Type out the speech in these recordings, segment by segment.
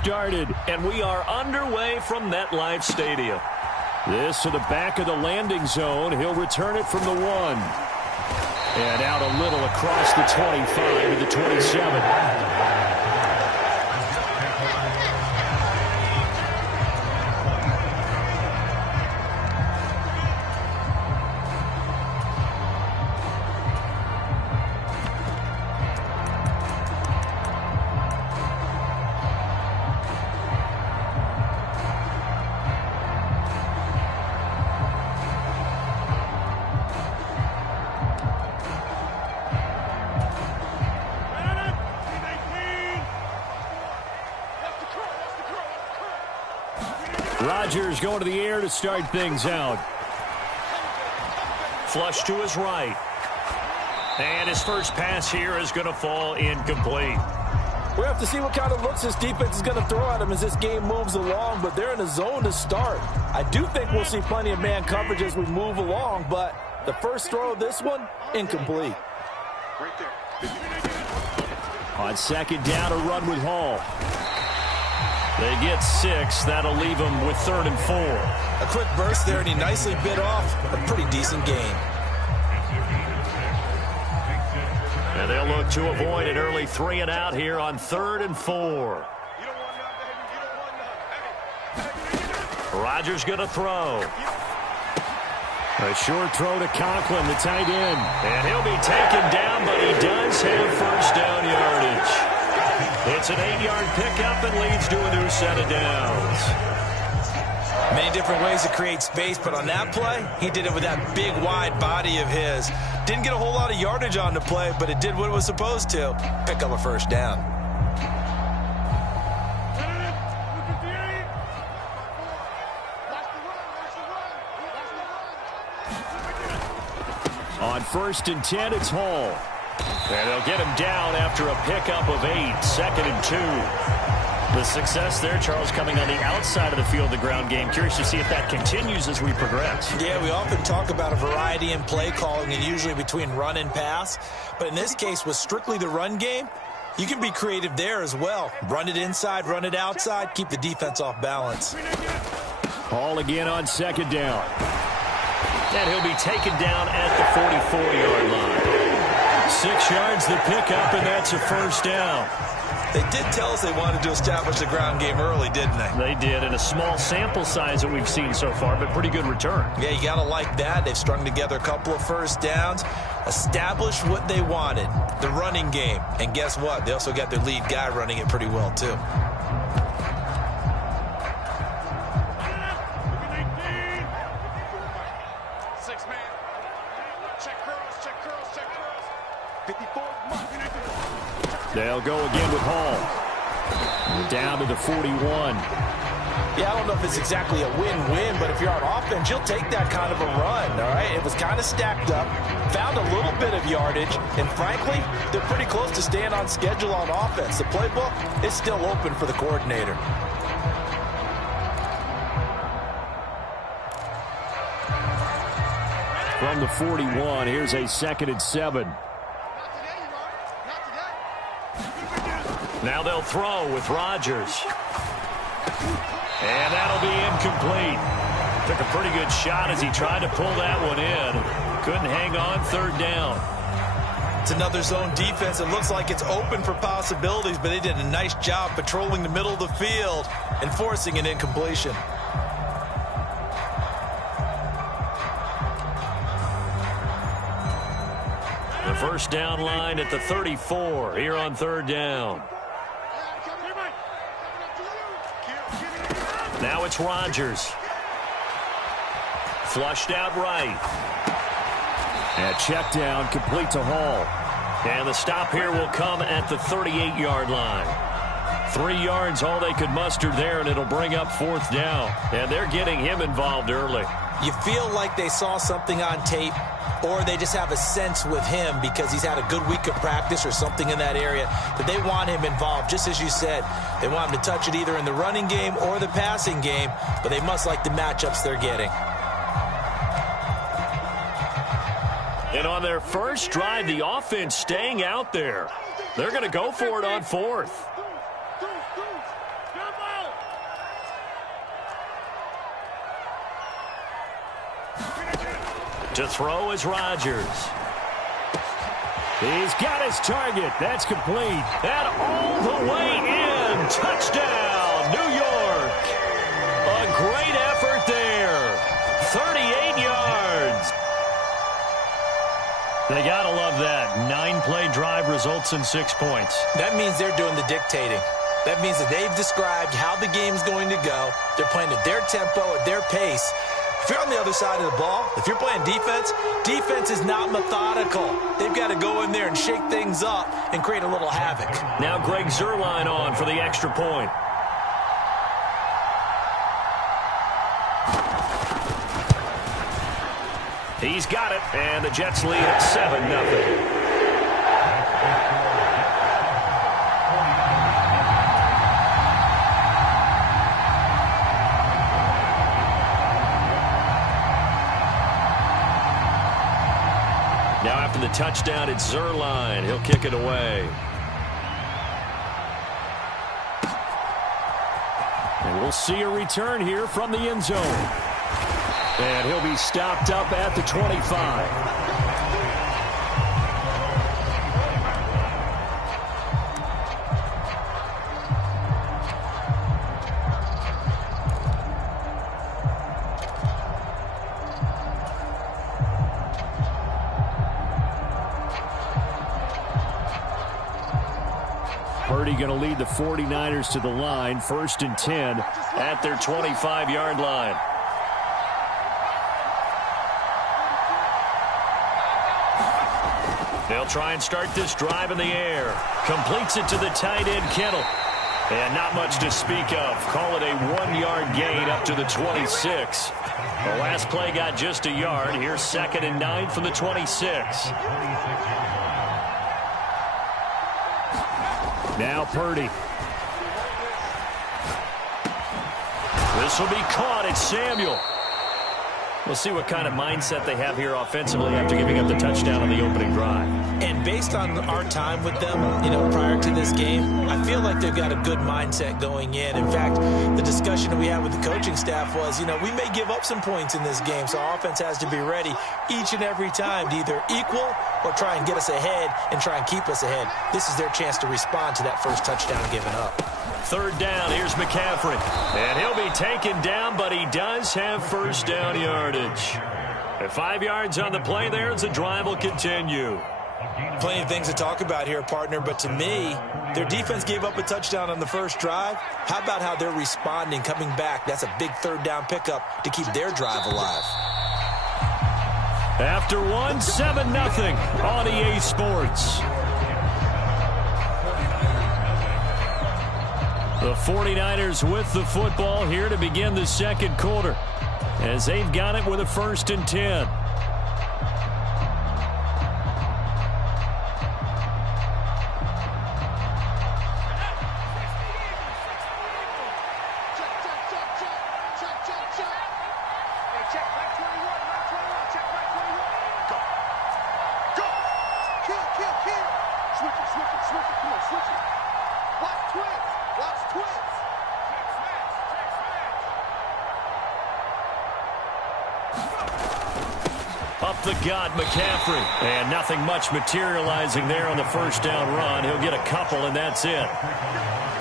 started, and we are underway from MetLife Stadium. This to the back of the landing zone. He'll return it from the 1. And out a little across the 25 to the 27. Rodgers going to the air to start things out. Flush to his right. And his first pass here is going to fall incomplete. We'll have to see what kind of looks this defense is going to throw at him as this game moves along, but they're in a zone to start. I do think we'll see plenty of man coverage as we move along, but the first throw of this one, incomplete. Right there. On second down, a run with Hall. They get 6. That'll leave them with 3rd and 4. A quick burst there, and he nicely bit off a pretty decent gain. And they'll look to avoid an early 3 and out here on 3rd and 4. Rodgers going to throw. A short throw to Conklin, the tight end. And he'll be taken down, but he does have first down yardage. It's an 8-yard pickup and leads to a new set of downs. Many different ways to create space, but on that play, he did it with that big, wide body of his. Didn't get a whole lot of yardage on the play, but it did what it was supposed to. Pick up a first down. On 1st and 10, it's Hall. And they'll get him down after a pickup of 8, 2nd and 2. The success there, Charles, coming on the outside of the field, the ground game. Curious to see if that continues as we progress. Yeah, we often talk about a variety in play calling and usually between run and pass. But in this case, with strictly the run game, you can be creative there as well. Run it inside, run it outside, keep the defense off balance. Hall again on 2nd down. And he'll be taken down at the 44-yard line. 6 yards the pickup, and that's a first down. They did tell us they wanted to establish the ground game early, didn't they? They did, in a small sample size that we've seen so far, but pretty good return. Yeah, you got to like that. They've strung together a couple of first downs, established what they wanted, the running game. And guess what? They also got their lead guy running it pretty well, too. They'll go again with Hall. Down to the 41. Yeah, I don't know if it's exactly a win-win, but if you're on offense, you'll take that kind of a run, all right? It was kind of stacked up, found a little bit of yardage, and frankly, they're pretty close to staying on schedule on offense. The playbook is still open for the coordinator. From the 41, here's a 2nd and 7. Now they'll throw with Rodgers. And that'll be incomplete. Took a pretty good shot as he tried to pull that one in. Couldn't hang on 3rd down. It's another zone defense. It looks like it's open for possibilities, but they did a nice job patrolling the middle of the field and forcing an incompletion. The first down line at the 34 here on 3rd down. Now it's Rodgers. Flushed out right. And check down, complete to Hall. And the stop here will come at the 38-yard line. 3 yards, all they could muster there, and it'll bring up 4th down. And they're getting him involved early. You feel like they saw something on tape, or they just have a sense with him because he's had a good week of practice or something in that area that they want him involved. Just as you said, they want him to touch it either in the running game or the passing game, but they must like the matchups they're getting. And on their first drive, the offense staying out there. They're going to go for it on 4th. To throw is Rodgers. He's got his target. That's complete. And all the way in. Touchdown, New York. A great effort there. 38 yards. They got to love that. 9-play drive results in 6 points. That means they're doing the dictating. That means that they've described how the game's going to go. They're playing at their tempo, at their pace. If you're on the other side of the ball, if you're playing defense, defense is not methodical. They've got to go in there and shake things up and create a little havoc. Now Greg Zuerlein on for the extra point. He's got it, and the Jets lead at 7-0. Now after the touchdown, it's Zuerlein. He'll kick it away. And we'll see a return here from the end zone. And he'll be stopped up at the 25. Purdy going to lead the 49ers to the line. 1st and 10 at their 25-yard line. They'll try and start this drive in the air. Completes it to the tight end, Kittle. And not much to speak of. Call it a 1-yard gain up to the 26. The last play got just a yard. Here's 2nd and 9 from the 26. Now Purdy. This will be caught. It's Samuel. We'll see what kind of mindset they have here offensively after giving up the touchdown on the opening drive. And based on our time with them, prior to this game, I feel like they've got a good mindset going in. In fact, the discussion that we had with the coaching staff was, we may give up some points in this game, so our offense has to be ready each and every time to either equal or try and get us ahead and try and keep us ahead. This is their chance to respond to that first touchdown given up. 3rd down, here's McCaffrey. And he'll be taken down, but he does have first down yardage. At 5 yards on the play there as the drive will continue. Plenty of things to talk about here, partner, but to me, their defense gave up a touchdown on the first drive. How about how they're responding, coming back? That's a big 3rd down pickup to keep their drive alive. After 7-0 on EA Sports. The 49ers with the football here to begin the 2nd quarter as they've got it with a 1st and 10. Up the gut, McCaffrey. And nothing much materializing there on the first down run. He'll get a couple, and that's it.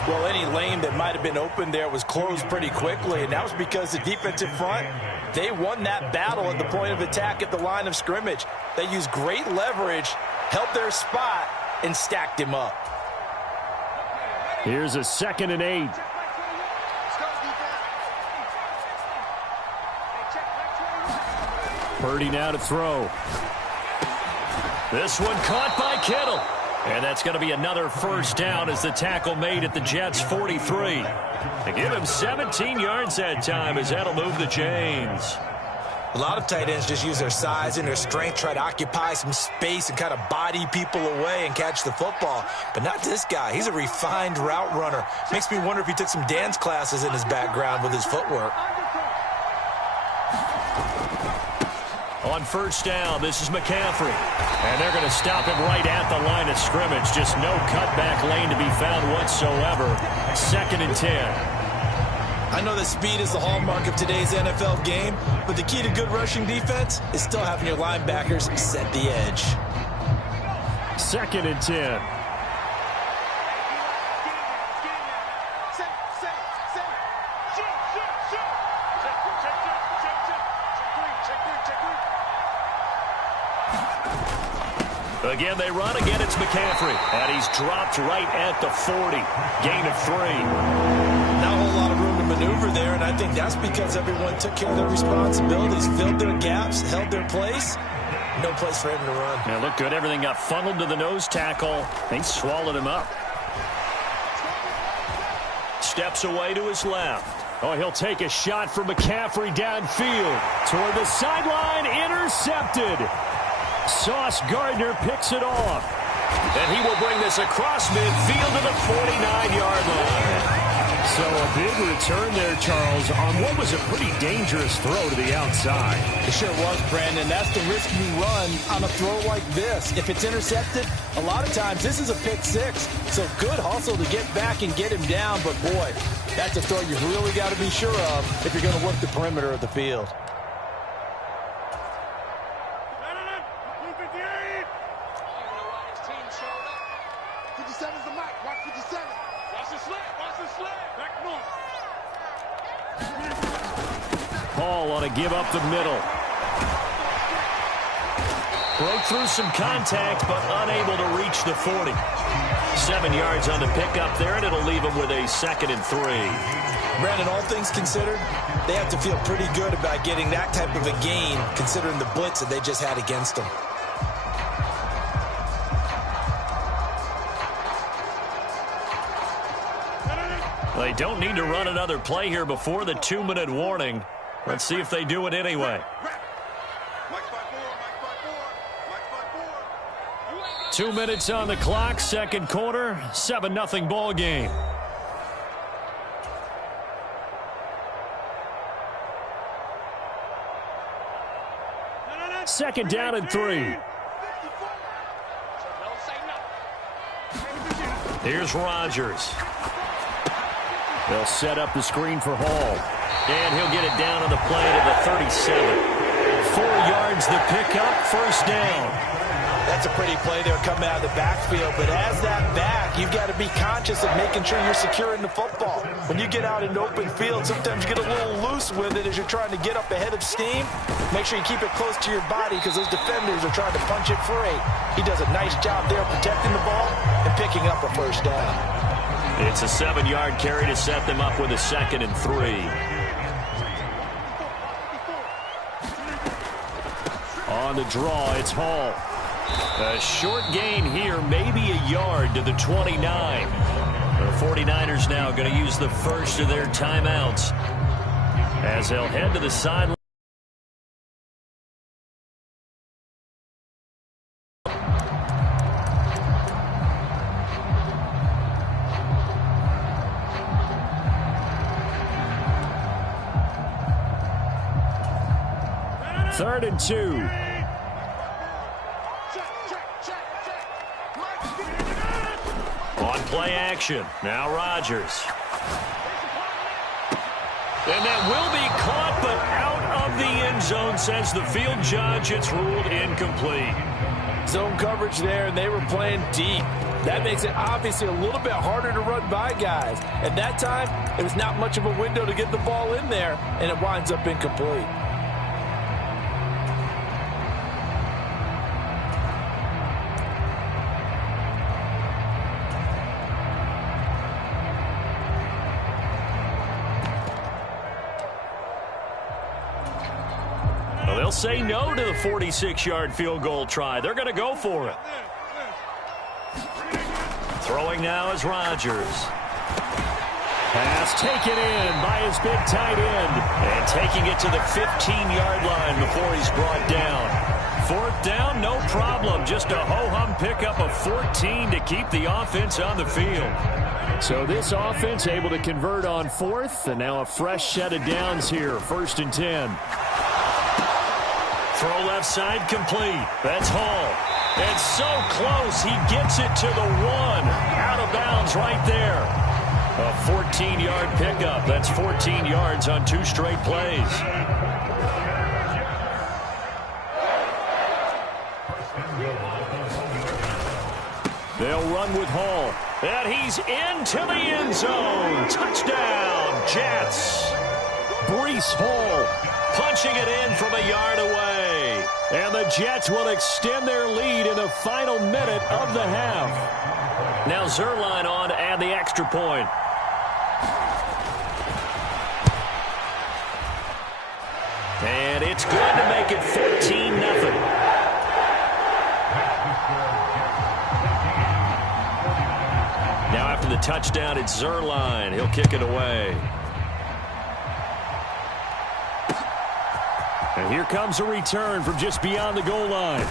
Well, any lane that might have been open there was closed pretty quickly, and that was because the defensive front, they won that battle at the point of attack at the line of scrimmage. They used great leverage, held their spot, and stacked him up. Here's a 2nd and 8. Purdy now to throw. This one caught by Kittle. And that's going to be another first down as the tackle made at the Jets' 43. They give him 17 yards that time as that'll move the chains. A lot of tight ends just use their size and their strength, try to occupy some space and kind of body people away and catch the football. But not this guy. He's a refined route runner. Makes me wonder if he took some dance classes in his background with his footwork. On first down, this is McCaffrey. And they're going to stop him right at the line of scrimmage. Just no cutback lane to be found whatsoever. 2nd and 10. I know that speed is the hallmark of today's NFL game, but the key to good rushing defense is still having your linebackers set the edge. 2nd and 10. Again, they run. Again, it's McCaffrey. And he's dropped right at the 40. Gain of 3. Not a whole lot of room to maneuver there, and I think that's because everyone took care of their responsibilities, filled their gaps, held their place. No place for him to run. Yeah, looked good. Everything got funneled to the nose tackle. They swallowed him up. Steps away to his left. Oh, he'll take a shot from McCaffrey downfield. Toward the sideline, intercepted. Sauce Gardner picks it off. And he will bring this across midfield to the 49-yard line. So a big return there, Charles, on what was a pretty dangerous throw to the outside. It sure was, Brandon. That's the risk you run on a throw like this. If it's intercepted, a lot of times this is a pick 6. So good hustle to get back and get him down. But, boy, that's a throw you really got to be sure of if you're going to work the perimeter of the field. Paul on a give up the middle. Broke through some contact, but unable to reach the 40. 7 yards on the pickup there, and it'll leave him with a 2nd and 3. Brandon, all things considered, they have to feel pretty good about getting that type of a gain, considering the blitz that they just had against them. They don't need to run another play here before the 2-minute warning. Let's see if they do it anyway. 2 minutes on the clock, 2nd quarter, 7-0 ball game. Second down and 3. Here's Rodgers. They'll set up the screen for Hall. And he'll get it down on the play to the 37. 4 yards the pickup, 1st down. That's a pretty play there coming out of the backfield. But as that back, you've got to be conscious of making sure you're securing the football. When you get out in open field, sometimes you get a little loose with it as you're trying to get up ahead of steam. Make sure you keep it close to your body because those defenders are trying to punch it free. He does a nice job there protecting the ball and picking up a 1st down. It's a 7-yard carry to set them up with a 2nd and 3. On the draw, it's Hall. A short gain here, maybe a yard to the 29. The 49ers now going to use the first of their timeouts as they'll head to the sideline. Third and 2. On play action. Now Rodgers. And that will be caught, but out of the end zone, says the field judge. It's ruled incomplete. Zone coverage there, and they were playing deep. That makes it obviously a little bit harder to run by guys. At that time, it was not much of a window to get the ball in there, and it winds up incomplete. They'll say no to the 46-yard field goal try. They're going to go for it. Throwing now is Rodgers. Pass taken in by his big tight end. And taking it to the 15-yard line before he's brought down. 4th down, no problem. Just a ho-hum pickup of 14 to keep the offense on the field. So this offense able to convert on 4th, and now a fresh set of downs here. 1st and 10. Throw left side complete. That's Hall. And so close, he gets it to the 1. Out of bounds right there. A 14-yard pickup. That's 14 yards on 2 straight plays. They'll run with Hall. And he's into the end zone. Touchdown, Jets. Breece Hall punching it in from a yard away. And the Jets will extend their lead in the final minute of the half. Now Zerline on to add the extra point. And it's good to make it 14-0. Now after the touchdown, it's Zerline. He'll kick it away. And here comes a return from just beyond the goal line.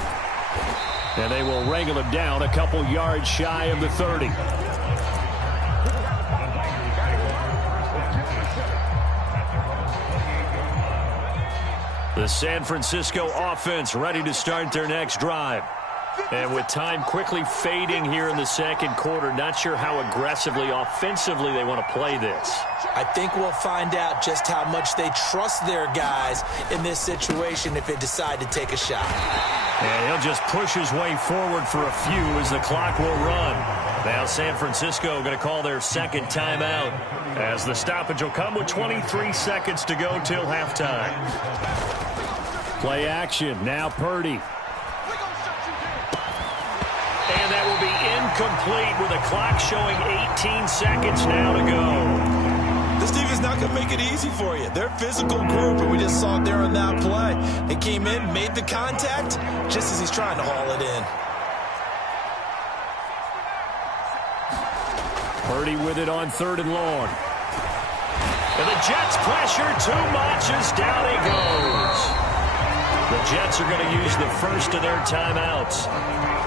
And they will wrangle him down a couple yards shy of the 30. The San Francisco offense ready to start their next drive. And with time quickly fading here in the second quarter, not sure how aggressively, offensively they want to play this. I think we'll find out just how much they trust their guys in this situation if they decide to take a shot. And he'll just push his way forward for a few as the clock will run. Now San Francisco going to call their second timeout as the stoppage will come with 23 seconds to go till halftime. Play action. Now Purdy. And that will be incomplete with the clock showing 18 seconds now to go. This defense is not going to make it easy for you. They're a physical group, and we just saw it there on that play. They came in, made the contact, just as he's trying to haul it in. Purdy with it on 3rd and long. And the Jets pressure too much as down he goes. The Jets are going to use the first of their timeouts.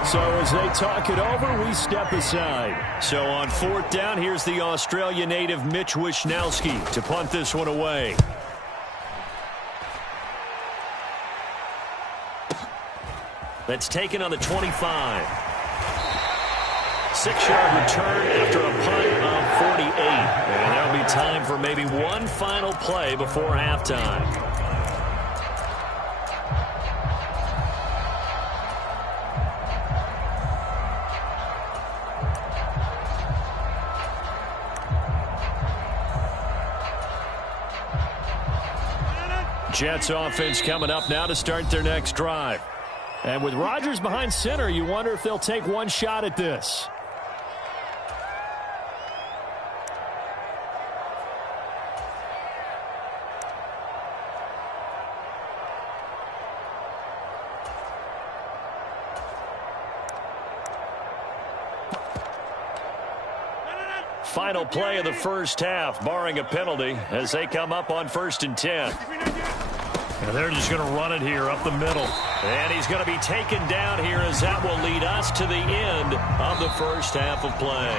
So as they talk it over, we step aside. So on 4th down, here's the Australia native Mitch Wishnowsky to punt this one away. That's taken on the 25. 6-yard return after a punt of 48. And there'll be time for maybe one final play before halftime. Jets offense coming up now to start their next drive. And with Rodgers behind center, you wonder if they'll take one shot at this. Final play of the first half, barring a penalty, as they come up on 1st and 10. And they're just going to run it here up the middle. And he's going to be taken down here as that will lead us to the end of the first half of play.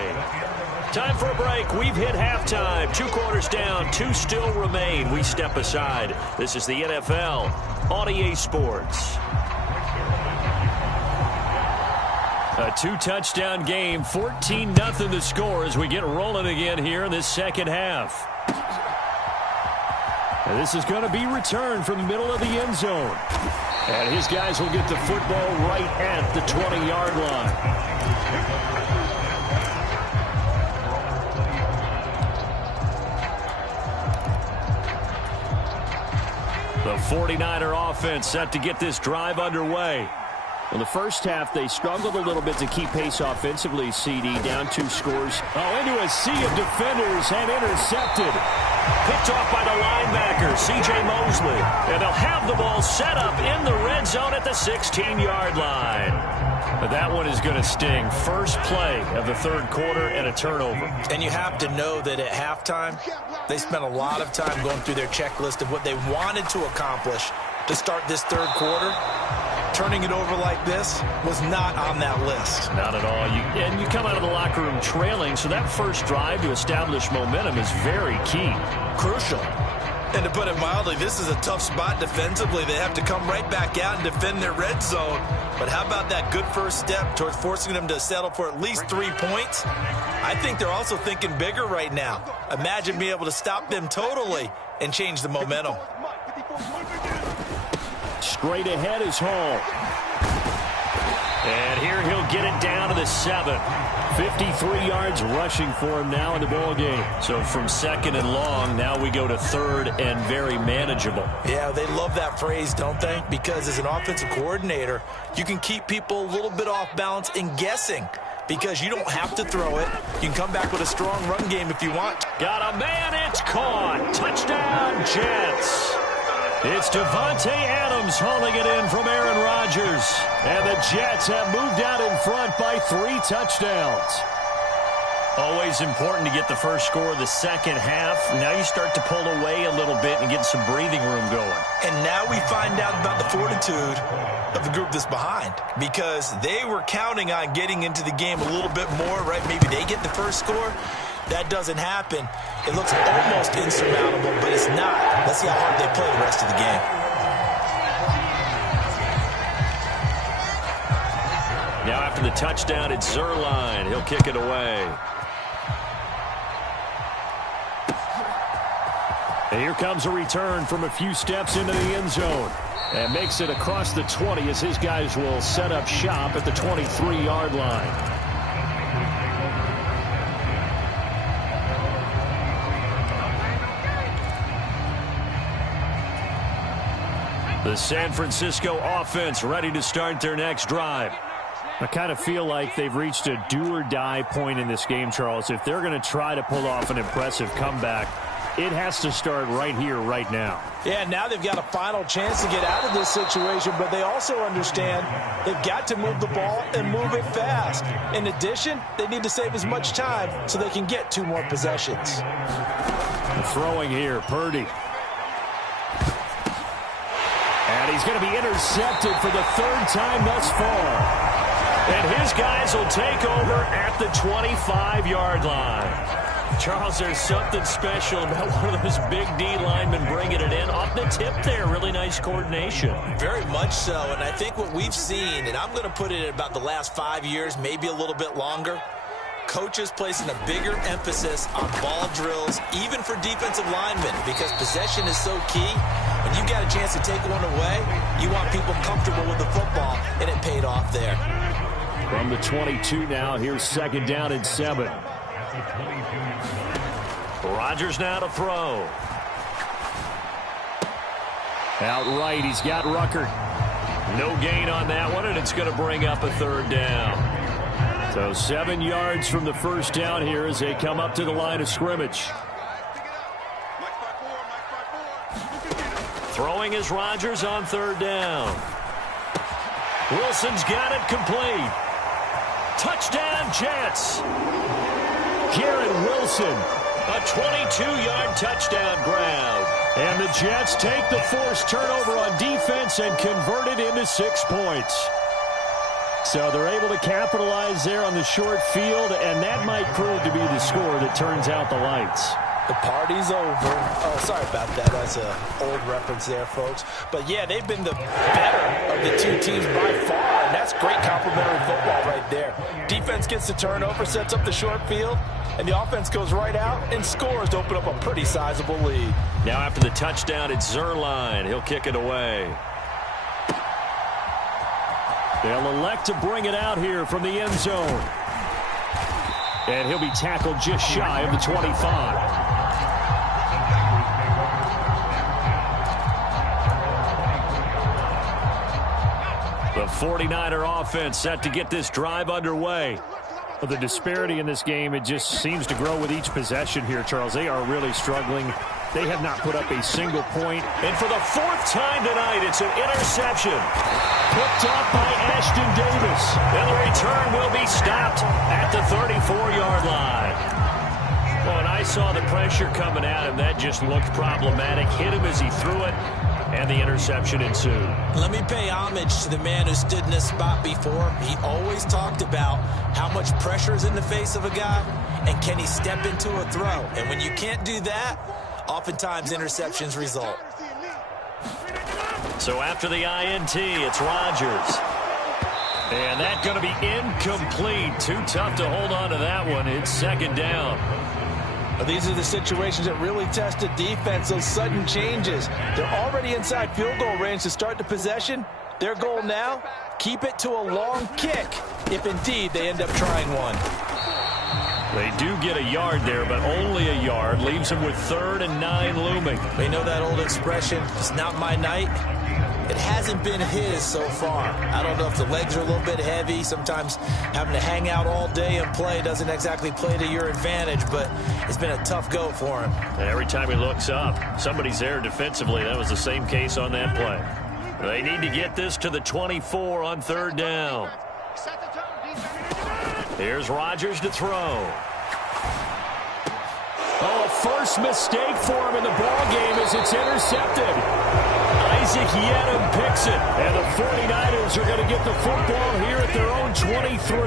Time for a break. We've hit halftime. 2 quarters down, 2 still remain. We step aside. This is the NFL on EA Sports. A 2-touchdown game, 14-0 the score as we get rolling again here in this second half. And this is going to be returned from the middle of the end zone. And his guys will get the football right at the 20-yard line. The 49er offense set to get this drive underway. In the first half, they struggled a little bit to keep pace offensively, CD, down 2 scores. Oh, into a sea of defenders and intercepted. Picked off by the linebacker, C.J. Mosley. And they'll have the ball set up in the red zone at the 16-yard line. But that one is going to sting. First play of the 3rd quarter and a turnover. And you have to know that at halftime, they spent a lot of time going through their checklist of what they wanted to accomplish to start this 3rd quarter. Turning it over like this was not on that list. Not at all. And you come out of the locker room trailing, so that first drive to establish momentum is very key. Crucial. And to put it mildly, this is a tough spot defensively. They have to come right back out and defend their red zone. But how about that good first step towards forcing them to settle for at least 3 points? I think they're also thinking bigger right now. Imagine being able to stop them totally and change the momentum. Straight ahead is Hall. And here he'll get it down to the 7. 53 yards rushing for him now in the ball game. So from second and long, now we go to third and very manageable. Yeah, they love that phrase, don't they? Because as an offensive coordinator, you can keep people a little bit off balance and guessing. Because you don't have to throw it. You can come back with a strong run game if you want. Got a man, it's caught. Touchdown, Jets. It's Devontae Adams hauling it in from Aaron Rodgers. And the Jets have moved out in front by 3 touchdowns. Always important to get the first score of the second half. Now you start to pull away a little bit and get some breathing room going. And now we find out about the fortitude of the group that's behind, because they were counting on getting into the game a little bit more, right? Maybe they get the first score. That doesn't happen. It looks almost insurmountable, but it's not. Let's see how hard they play the rest of the game. Now after the touchdown, it's Zerline. He'll kick it away. And here comes a return from a few steps into the end zone. And makes it across the 20 as his guys will set up shop at the 23-yard line. The San Francisco offense ready to start their next drive. I kind of feel like they've reached a do-or-die point in this game, Charles. If they're going to try to pull off an impressive comeback, it has to start right here, right now. Yeah, now they've got a final chance to get out of this situation, but they also understand they've got to move the ball and move it fast. In addition, they need to save as much time so they can get 2 more possessions. Throwing here, Purdy. And he's going to be intercepted for the 3rd time thus far. And his guys will take over at the 25-yard line. Charles, there's something special about one of those big D linemen bringing it in. Off the tip there, really nice coordination. Very much so, and I think what we've seen, and I'm going to put it at about the last 5 years, maybe a little bit longer, coaches placing a bigger emphasis on ball drills, even for defensive linemen, because possession is so key. When you got a chance to take one away, you want people comfortable with the football, and it paid off there. From the 22 now, here's 2nd down and 7. Rodgers now to throw. Outright, he's got Ruckert. No gain on that one, and it's going to bring up a 3rd down. So 7 yards from the first down here as they come up to the line of scrimmage. Throwing is Rodgers on 3rd down. Wilson's got it complete. Touchdown, Jets. Garrett Wilson, a 22-yard touchdown grab. And the Jets take the forced turnover on defense and convert it into 6 points. So they're able to capitalize there on the short field, and that might prove to be the score that turns out the lights. The party's over. Oh, sorry about that. That's an old reference there, folks. But, yeah, they've been the better of the 2 teams by far, and that's great complimentary football right there. Defense gets the turnover, sets up the short field, and the offense goes right out and scores to open up a pretty sizable lead. Now after the touchdown, it's Zerline. He'll kick it away. They'll elect to bring it out here from the end zone. And he'll be tackled just shy of the 25. The 49er offense set to get this drive underway. But the disparity in this game, it just seems to grow with each possession here, Charles. They are really struggling. They have not put up a single point. And for the 4th time tonight, it's an interception. Picked up by Ashton Davis. And the return will be stopped at the 34-yard line. Well, and I saw the pressure coming at him. That just looked problematic. Hit him as he threw it, and the interception ensued. Let me pay homage to the man who stood in this spot before. He always talked about how much pressure is in the face of a guy, and can he step into a throw. And when you can't do that, oftentimes interceptions result. So after the INT, it's Rodgers. And that's going to be incomplete. Too tough to hold on to that one. It's second down. These are the situations that really test the defense, those sudden changes. They're already inside field goal range to start the possession. Their goal now, keep it to a long kick, if indeed they end up trying one. They do get a yard there, but only a yard. Leaves them with 3rd and 9 looming. We know that old expression, it's not my night. It hasn't been his so far. I don't know if the legs are a little bit heavy. Sometimes having to hang out all day and play doesn't exactly play to your advantage, but it's been a tough go for him. Every time he looks up, somebody's there defensively. That was the same case on that play. They need to get this to the 24 on 3rd down. Here's Rodgers to throw. Oh, a first mistake for him in the ball game as it's intercepted. Isaac Yedem picks it, and the 49ers are going to get the football here at their own 23.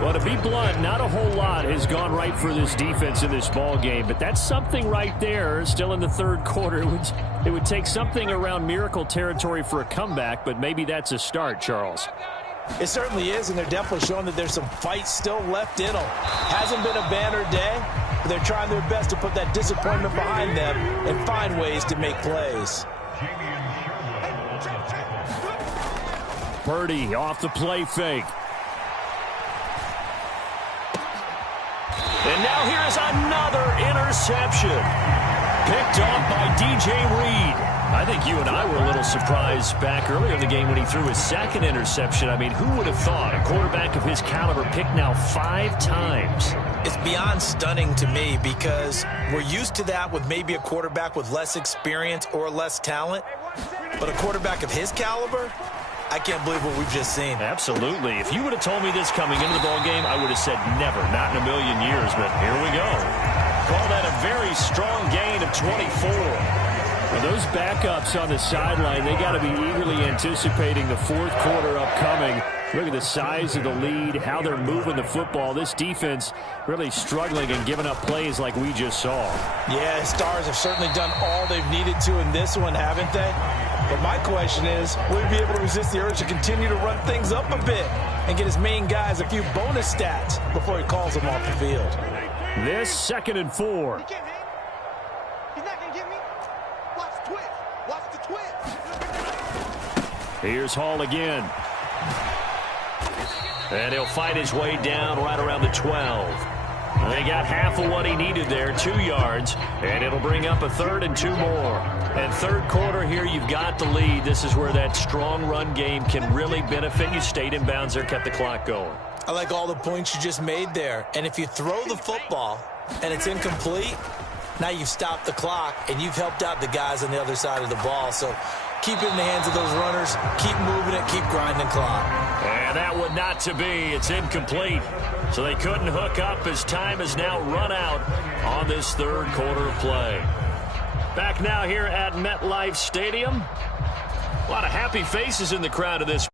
Well, to be blunt, not a whole lot has gone right for this defense in this ball game, but that's something right there. Still in the 3rd quarter, it would take something around miracle territory for a comeback, but maybe that's a start, Charles. It certainly is, and they're definitely showing that there's some fight still left in them. Hasn't been a banner day, but they're trying their best to put that disappointment behind them and find ways to make plays. Purdy off the play fake. And now here is another interception. Picked off by DJ Reed. I think you and I were a little surprised back earlier in the game when he threw his 2nd interception. I mean, who would have thought a quarterback of his caliber picked now 5 times? It's beyond stunning to me because we're used to that with maybe a quarterback with less experience or less talent. But a quarterback of his caliber, I can't believe what we've just seen. Absolutely. If you would have told me this coming into the ball game, I would have said never, not in a million years. But here we go. Call that a very strong gain of 24. Well, those backups on the sideline, they got to be eagerly anticipating the 4th quarter upcoming. Look at the size of the lead, how they're moving the football. This defense really struggling and giving up plays like we just saw. Yeah, Stars have certainly done all they've needed to in this one, haven't they? But my question is, will he be able to resist the urge to continue to run things up a bit and get his main guys a few bonus stats before he calls them off the field? This 2nd and 4. He's not going to get me. Watch the twist. Watch the twist. Here's Hall again. And he'll fight his way down right around the 12. They got half of what he needed there, 2 yards, and it'll bring up a 3rd and 2 more. And 3rd quarter here, you've got the lead. This is where that strong run game can really benefit you. Stayed in bounds there, kept the clock going. I like all the points you just made there. And if you throw the football and it's incomplete, now you've stopped the clock and you've helped out the guys on the other side of the ball. So keep it in the hands of those runners, keep moving it, keep grinding clock. And that would not to be. It's incomplete. So they couldn't hook up as time has now run out on this 3rd quarter of play. Back now here at MetLife Stadium. A lot of happy faces in the crowd of this